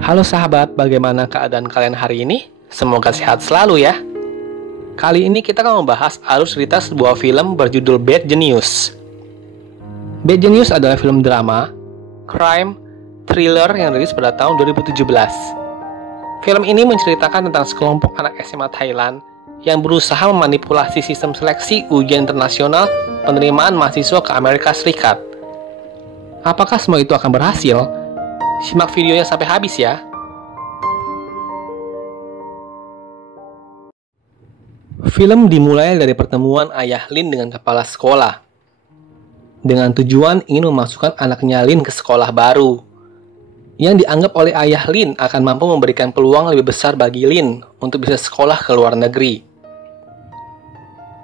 Halo sahabat, bagaimana keadaan kalian hari ini? Semoga sehat selalu ya. Kali ini kita akan membahas alur cerita sebuah film berjudul Bad Genius. Bad Genius adalah film drama, crime, thriller yang rilis pada tahun 2017. Film ini menceritakan tentang sekelompok anak SMA Thailand yang berusaha memanipulasi sistem seleksi ujian internasional penerimaan mahasiswa ke Amerika Serikat. Apakah semua itu akan berhasil? Simak videonya sampai habis ya. Film dimulai dari pertemuan ayah Lin dengan kepala sekolah, dengan tujuan ingin memasukkan anaknya Lin ke sekolah baru, yang dianggap oleh ayah Lin akan mampu memberikan peluang lebih besar bagi Lin untuk bisa sekolah ke luar negeri.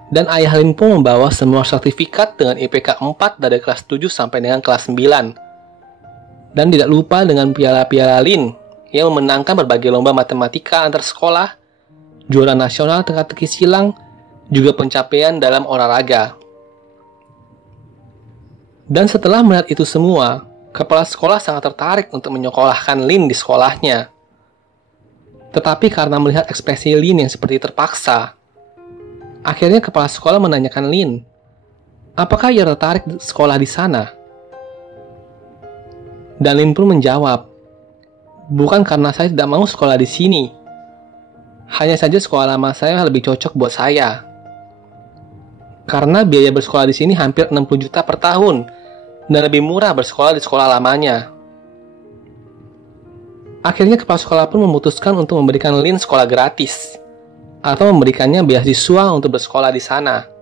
Dan ayah Lin pun membawa semua sertifikat dengan IPK 4 dari kelas 7 sampai dengan kelas 9. Dan tidak lupa dengan piala-piala Lin yang memenangkan berbagai lomba matematika antar sekolah, juara nasional teka-teki silang, juga pencapaian dalam olahraga. Dan setelah melihat itu semua, kepala sekolah sangat tertarik untuk menyekolahkan Lin di sekolahnya. Tetapi karena melihat ekspresi Lin yang seperti terpaksa, akhirnya kepala sekolah menanyakan Lin, apakah ia tertarik sekolah di sana? Dan Lin pun menjawab, bukan karena saya tidak mau sekolah di sini. Hanya saja sekolah lama saya lebih cocok buat saya. Karena biaya bersekolah di sini hampir 60 juta per tahun, dan lebih murah bersekolah di sekolah lamanya. Akhirnya kepala sekolah pun memutuskan untuk memberikan Lin sekolah gratis, atau memberikannya beasiswa untuk bersekolah di sana.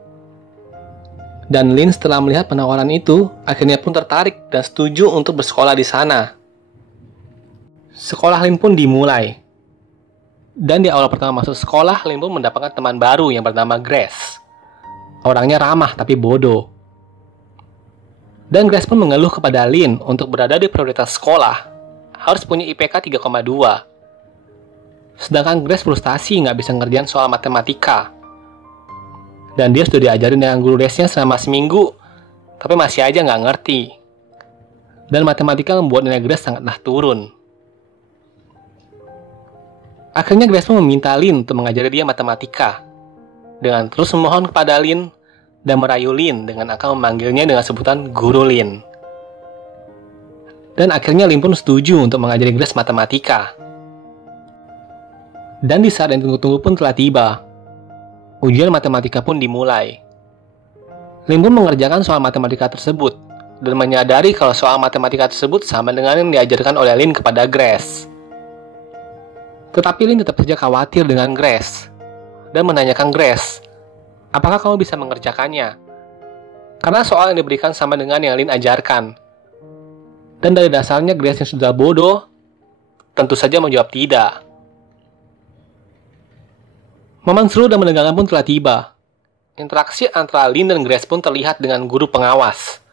Dan Lin setelah melihat penawaran itu, akhirnya pun tertarik dan setuju untuk bersekolah di sana. Sekolah Lin pun dimulai. Dan di awal pertama masuk sekolah, Lin pun mendapatkan teman baru yang bernama Grace. Orangnya ramah tapi bodoh. Dan Grace pun mengeluh kepada Lin untuk berada di prioritas sekolah, harus punya IPK 3,2. Sedangkan Grace frustasi nggak bisa ngerjain soal matematika. Dan dia sudah diajarin dengan guru lesnya selama seminggu, tapi masih aja nggak ngerti. Dan matematika membuat nilai Grace sangatlah turun. Akhirnya Grace pun meminta Lin untuk mengajari dia matematika, dengan terus memohon kepada Lin dan merayu Lin dengan akan memanggilnya dengan sebutan Guru Lin. Dan akhirnya Lin pun setuju untuk mengajari Grace matematika. Dan di saat yang tunggu-tunggu pun telah tiba. Ujian matematika pun dimulai. Lin pun mengerjakan soal matematika tersebut, dan menyadari kalau soal matematika tersebut sama dengan yang diajarkan oleh Lin kepada Grace. Tetapi Lin tetap saja khawatir dengan Grace, dan menanyakan Grace, apakah kamu bisa mengerjakannya? Karena soal yang diberikan sama dengan yang Lin ajarkan. Dan dari dasarnya Grace yang sudah bodoh, tentu saja menjawab tidak. Momen seru dan menegangkan pun telah tiba. Interaksi antara Lin dan Grace pun terlihat dengan guru pengawas.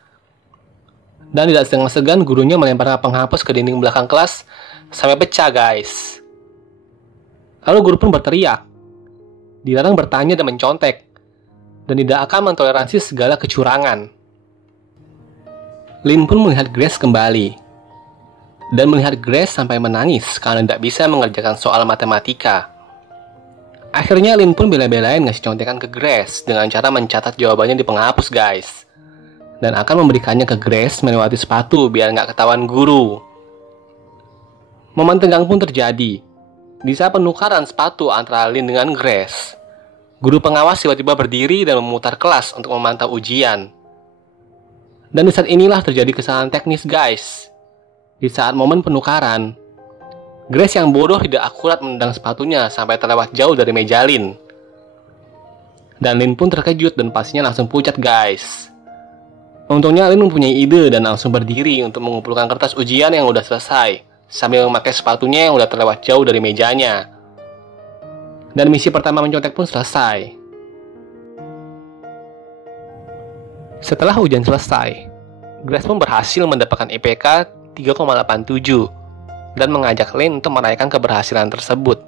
Dan tidak segan-segan gurunya melemparkan penghapus ke dinding belakang kelas sampai pecah guys. Lalu guru pun berteriak, dilarang bertanya dan mencontek, dan tidak akan mentoleransi segala kecurangan. Lin pun melihat Grace kembali, dan melihat Grace sampai menangis karena tidak bisa mengerjakan soal matematika. Akhirnya Lin pun bela-belain ngasih contekan ke Grace dengan cara mencatat jawabannya di penghapus guys, dan akan memberikannya ke Grace melewati sepatu biar nggak ketahuan guru. Momen tegang pun terjadi. Di saat penukaran sepatu antara Lin dengan Grace, guru pengawas tiba-tiba berdiri dan memutar kelas untuk memantau ujian. Dan di saat inilah terjadi kesalahan teknis guys. Di saat momen penukaran, Grace yang bodoh tidak akurat menendang sepatunya sampai terlewat jauh dari meja Lin. Dan Lin pun terkejut dan pastinya langsung pucat guys. Untungnya Lin mempunyai ide dan langsung berdiri untuk mengumpulkan kertas ujian yang udah selesai, sambil memakai sepatunya yang udah terlewat jauh dari mejanya. Dan misi pertama mencontek pun selesai. Setelah ujian selesai, Grace pun berhasil mendapatkan IPK 3,87 dan mengajak Lin untuk merayakan keberhasilan tersebut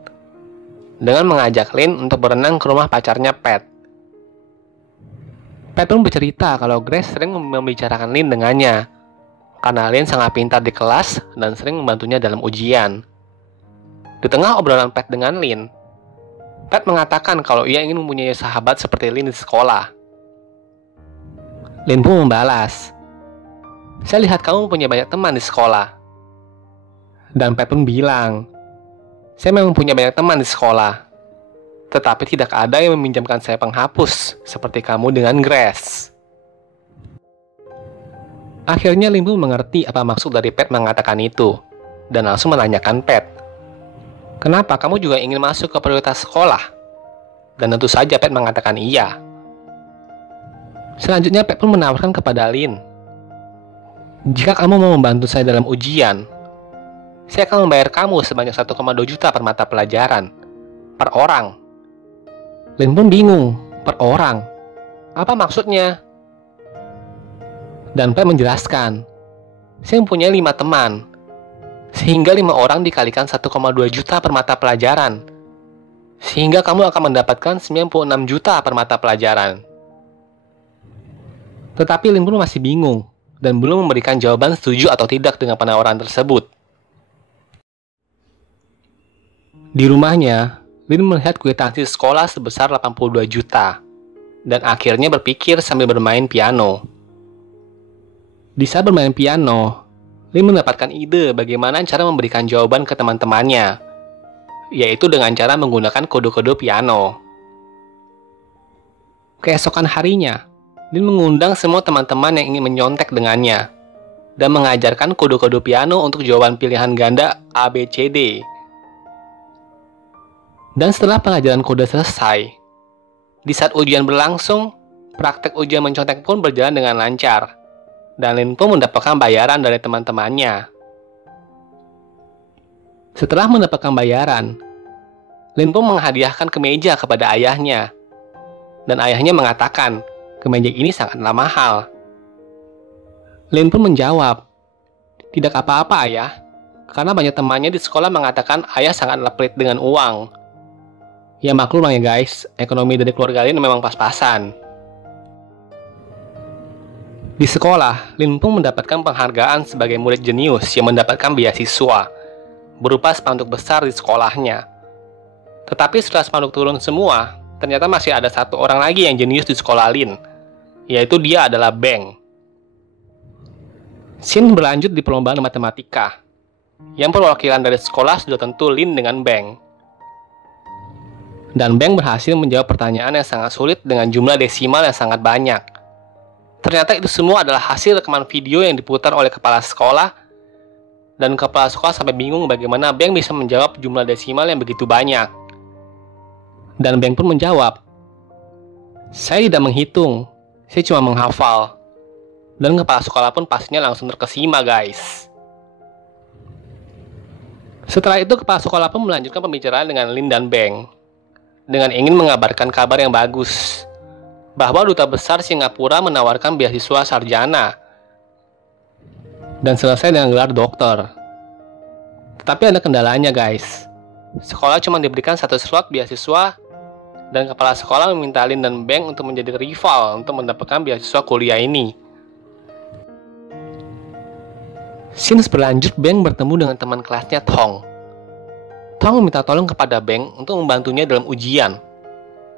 dengan mengajak Lin untuk berenang ke rumah pacarnya Pat. Pat pun bercerita kalau Grace sering membicarakan Lin dengannya karena Lin sangat pintar di kelas dan sering membantunya dalam ujian. Di tengah obrolan Pat dengan Lin, Pat mengatakan kalau ia ingin mempunyai sahabat seperti Lin di sekolah. Lin pun membalas, "Saya lihat kamu punya banyak teman di sekolah." Dan Pat pun bilang, "Saya memang punya banyak teman di sekolah, tetapi tidak ada yang meminjamkan saya penghapus seperti kamu dengan Grace." Akhirnya Lin pun mengerti apa maksud dari Pat mengatakan itu, dan langsung menanyakan Pat, "Kenapa kamu juga ingin masuk ke prioritas sekolah?" Dan tentu saja Pat mengatakan iya. Selanjutnya Pat pun menawarkan kepada Lin, "Jika kamu mau membantu saya dalam ujian, saya akan membayar kamu sebanyak 1,2 juta per mata pelajaran, per orang." Lin pun bingung, per orang? Apa maksudnya? Dan Pat menjelaskan, "Saya mempunyai 5 teman, sehingga 5 orang dikalikan 1,2 juta per mata pelajaran, sehingga kamu akan mendapatkan 96 juta per mata pelajaran." Tetapi Lin pun masih bingung, dan belum memberikan jawaban setuju atau tidak dengan penawaran tersebut. Di rumahnya, Lin melihat kwitansi sekolah sebesar 82 juta, dan akhirnya berpikir sambil bermain piano. Di saat bermain piano, Lin mendapatkan ide bagaimana cara memberikan jawaban ke teman-temannya, yaitu dengan cara menggunakan kode-kode piano. Keesokan harinya, Lin mengundang semua teman-teman yang ingin menyontek dengannya, dan mengajarkan kode-kode piano untuk jawaban pilihan ganda A, B, C, D. Dan setelah pengajaran kode selesai, di saat ujian berlangsung, praktek ujian mencontek pun berjalan dengan lancar, dan Lin pun mendapatkan bayaran dari teman-temannya. Setelah mendapatkan bayaran, Lin pun menghadiahkan kemeja kepada ayahnya, dan ayahnya mengatakan kemeja ini sangatlah mahal. Lin pun menjawab, "Tidak apa-apa ayah, karena banyak temannya di sekolah mengatakan ayah sangatlah pelit dengan uang." Ya maklum lah ya guys, ekonomi dari keluarga Lin memang pas-pasan. Di sekolah, Lin pun mendapatkan penghargaan sebagai murid jenius yang mendapatkan beasiswa, berupa spanduk besar di sekolahnya. Tetapi setelah spanduk turun semua, ternyata masih ada satu orang lagi yang jenius di sekolah Lin, yaitu dia adalah Beng. Scene berlanjut di perlombaan matematika, yang perwakilan dari sekolah sudah tentu Lin dengan Beng. Dan Beng berhasil menjawab pertanyaan yang sangat sulit dengan jumlah desimal yang sangat banyak. Ternyata itu semua adalah hasil rekaman video yang diputar oleh kepala sekolah, dan kepala sekolah sampai bingung bagaimana Beng bisa menjawab jumlah desimal yang begitu banyak. Dan Beng pun menjawab, "Saya tidak menghitung, saya cuma menghafal." Dan kepala sekolah pun pastinya langsung terkesima guys. Setelah itu kepala sekolah pun melanjutkan pembicaraan dengan Lin dan Beng, dengan ingin mengabarkan kabar yang bagus, bahwa Duta Besar Singapura menawarkan beasiswa sarjana, dan selesai dengan gelar dokter. Tetapi ada kendalanya guys, sekolah cuma diberikan 1 slot beasiswa, dan kepala sekolah meminta Lin dan Beng untuk menjadi rival untuk mendapatkan beasiswa kuliah ini. Scene berlanjut, Beng bertemu dengan teman kelasnya Tong. Tong meminta tolong kepada Beng untuk membantunya dalam ujian,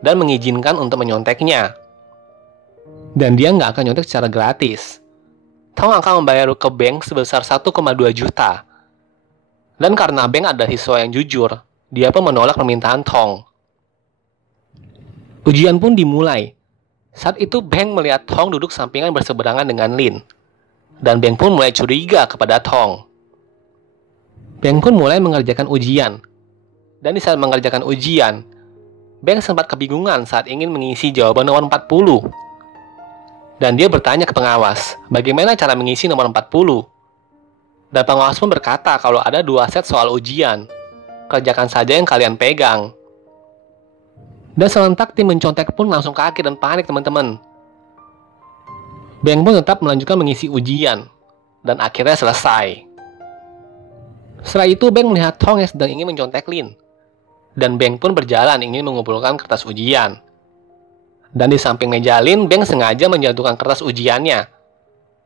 dan mengizinkan untuk menyonteknya. Dan dia nggak akan nyontek secara gratis. Tong akan membayar ke Beng sebesar 1,2 juta. Dan karena Beng adalah siswa yang jujur, dia pun menolak permintaan Tong. Ujian pun dimulai. Saat itu Beng melihat Tong duduk sampingan berseberangan dengan Lin. Dan Beng pun mulai curiga kepada Tong. Beng pun mulai mengerjakan ujian. Dan di saat mengerjakan ujian, Beng sempat kebingungan saat ingin mengisi jawaban nomor 40. Dan dia bertanya ke pengawas, bagaimana cara mengisi nomor 40? Dan pengawas pun berkata kalau ada 2 set soal ujian. Kerjakan saja yang kalian pegang. Dan serentak tim mencontek pun langsung kaget dan panik teman-teman. Beng pun tetap melanjutkan mengisi ujian. Dan akhirnya selesai. Setelah itu Beng melihat Tong yang sedang ingin mencontek Lin. Dan Beng pun berjalan ingin mengumpulkan kertas ujian. Dan di samping meja Lin, Beng sengaja menjatuhkan kertas ujiannya.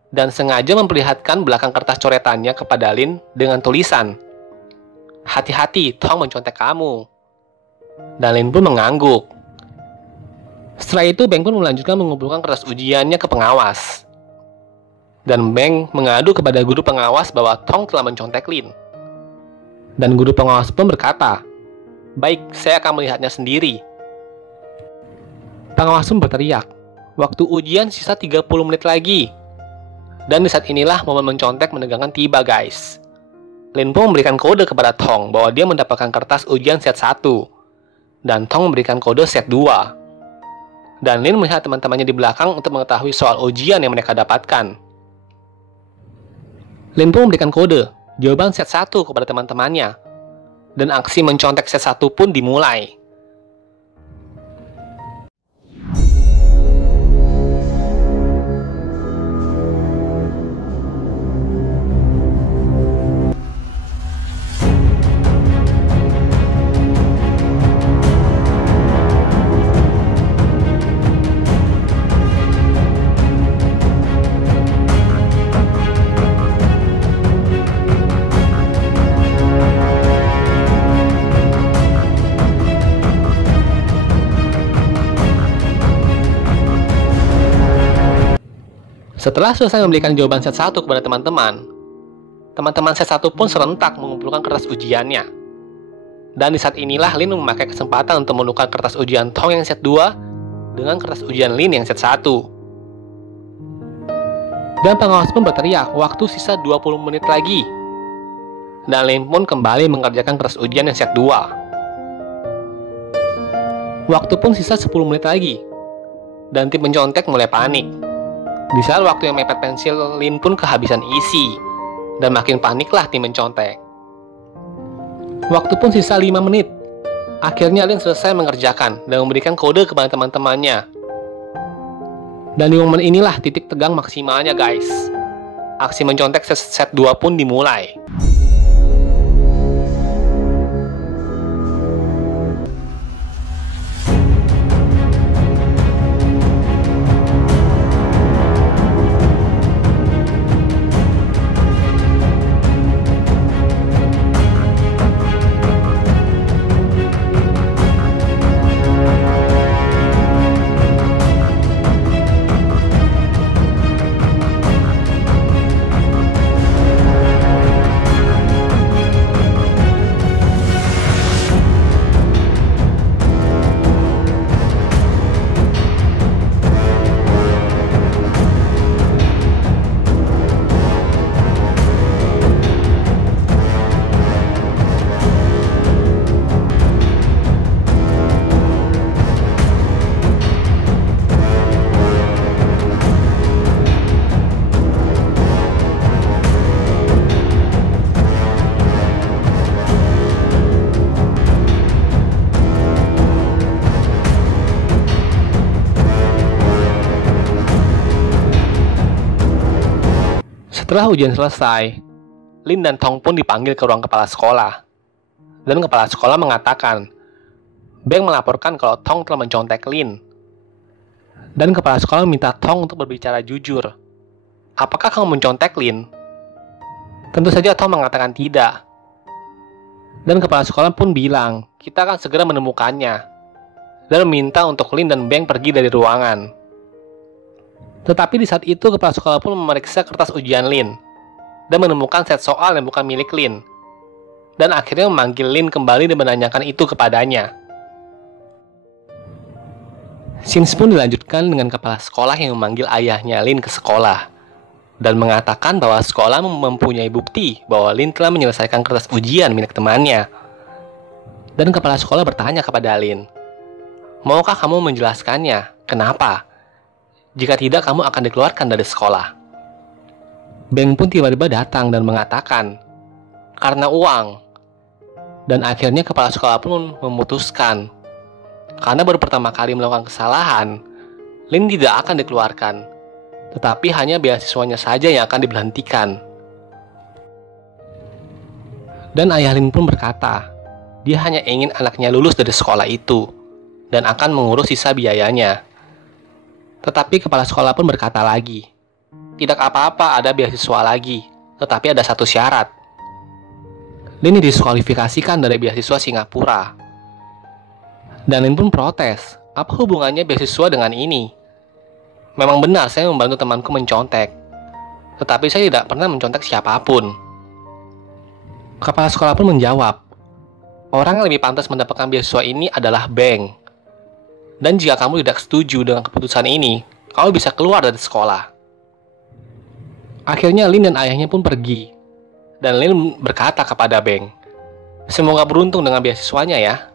Dan sengaja memperlihatkan belakang kertas coretannya kepada Lin dengan tulisan, hati-hati, Tong mencontek kamu. Dan Lin pun mengangguk. Setelah itu, Beng pun melanjutkan mengumpulkan kertas ujiannya ke pengawas. Dan Beng mengadu kepada guru pengawas bahwa Tong telah mencontek Lin. Dan guru pengawas pun berkata, "Baik, saya akan melihatnya sendiri." Pengawas pun berteriak, "Waktu ujian sisa 30 menit lagi." Dan di saat inilah momen mencontek menegangkan tiba, guys. Lin pun memberikan kode kepada Tong bahwa dia mendapatkan kertas ujian set 1. Dan Tong memberikan kode set 2. Dan Lin melihat teman-temannya di belakang untuk mengetahui soal ujian yang mereka dapatkan. Lin pun memberikan kode jawaban set 1 kepada teman-temannya. Dan aksi mencontek set 1 pun dimulai. Setelah selesai memberikan jawaban set 1 kepada teman-teman, teman-teman set 1 pun serentak mengumpulkan kertas ujiannya. Dan di saat inilah Lin memakai kesempatan untuk menukar kertas ujian Tong yang set 2 dengan kertas ujian Lin yang set 1. Dan pengawas pun berteriak, "Waktu sisa 20 menit lagi." Dan Lin pun kembali mengerjakan kertas ujian yang set 2. Waktu pun sisa 10 menit lagi. Dan tim mencontek mulai panik. Di saat waktu yang mepet pensil, Lin pun kehabisan isi. Dan makin paniklah tim mencontek. Waktu pun sisa 5 menit. Akhirnya Lin selesai mengerjakan dan memberikan kode kepada teman-temannya. Dan di momen inilah titik tegang maksimalnya, guys. Aksi mencontek set 2 pun dimulai. Setelah ujian selesai, Lin dan Tong pun dipanggil ke ruang kepala sekolah. Dan kepala sekolah mengatakan, Beng melaporkan kalau Tong telah mencontek Lin. Dan kepala sekolah meminta Tong untuk berbicara jujur. Apakah kamu mencontek Lin? Tentu saja Tong mengatakan tidak. Dan kepala sekolah pun bilang, kita akan segera menemukannya. Dan meminta untuk Lin dan Beng pergi dari ruangan. Tetapi di saat itu kepala sekolah pun memeriksa kertas ujian Lin dan menemukan set soal yang bukan milik Lin. Dan akhirnya memanggil Lin kembali dan menanyakan itu kepadanya. Scenes pun dilanjutkan dengan kepala sekolah yang memanggil ayahnya Lin ke sekolah dan mengatakan bahwa sekolah mempunyai bukti bahwa Lin telah menyelesaikan kertas ujian milik temannya. Dan kepala sekolah bertanya kepada Lin, maukah kamu menjelaskannya? Kenapa? Jika tidak, kamu akan dikeluarkan dari sekolah. Beng pun tiba-tiba datang dan mengatakan, karena uang. Dan akhirnya kepala sekolah pun memutuskan, karena baru pertama kali melakukan kesalahan, Lin tidak akan dikeluarkan, tetapi hanya beasiswanya saja yang akan diberhentikan. Dan ayah Lin pun berkata, dia hanya ingin anaknya lulus dari sekolah itu, dan akan mengurus sisa biayanya. Tetapi kepala sekolah pun berkata lagi, tidak apa-apa ada beasiswa lagi, tetapi ada satu syarat. Lin didiskualifikasikan dari beasiswa Singapura. Dan Lin pun protes, apa hubungannya beasiswa dengan ini? Memang benar saya membantu temanku mencontek, tetapi saya tidak pernah mencontek siapapun. Kepala sekolah pun menjawab, orang yang lebih pantas mendapatkan beasiswa ini adalah bank. Dan jika kamu tidak setuju dengan keputusan ini, kamu bisa keluar dari sekolah. Akhirnya Lin dan ayahnya pun pergi. Dan Lin berkata kepada bank, semoga beruntung dengan beasiswanya ya.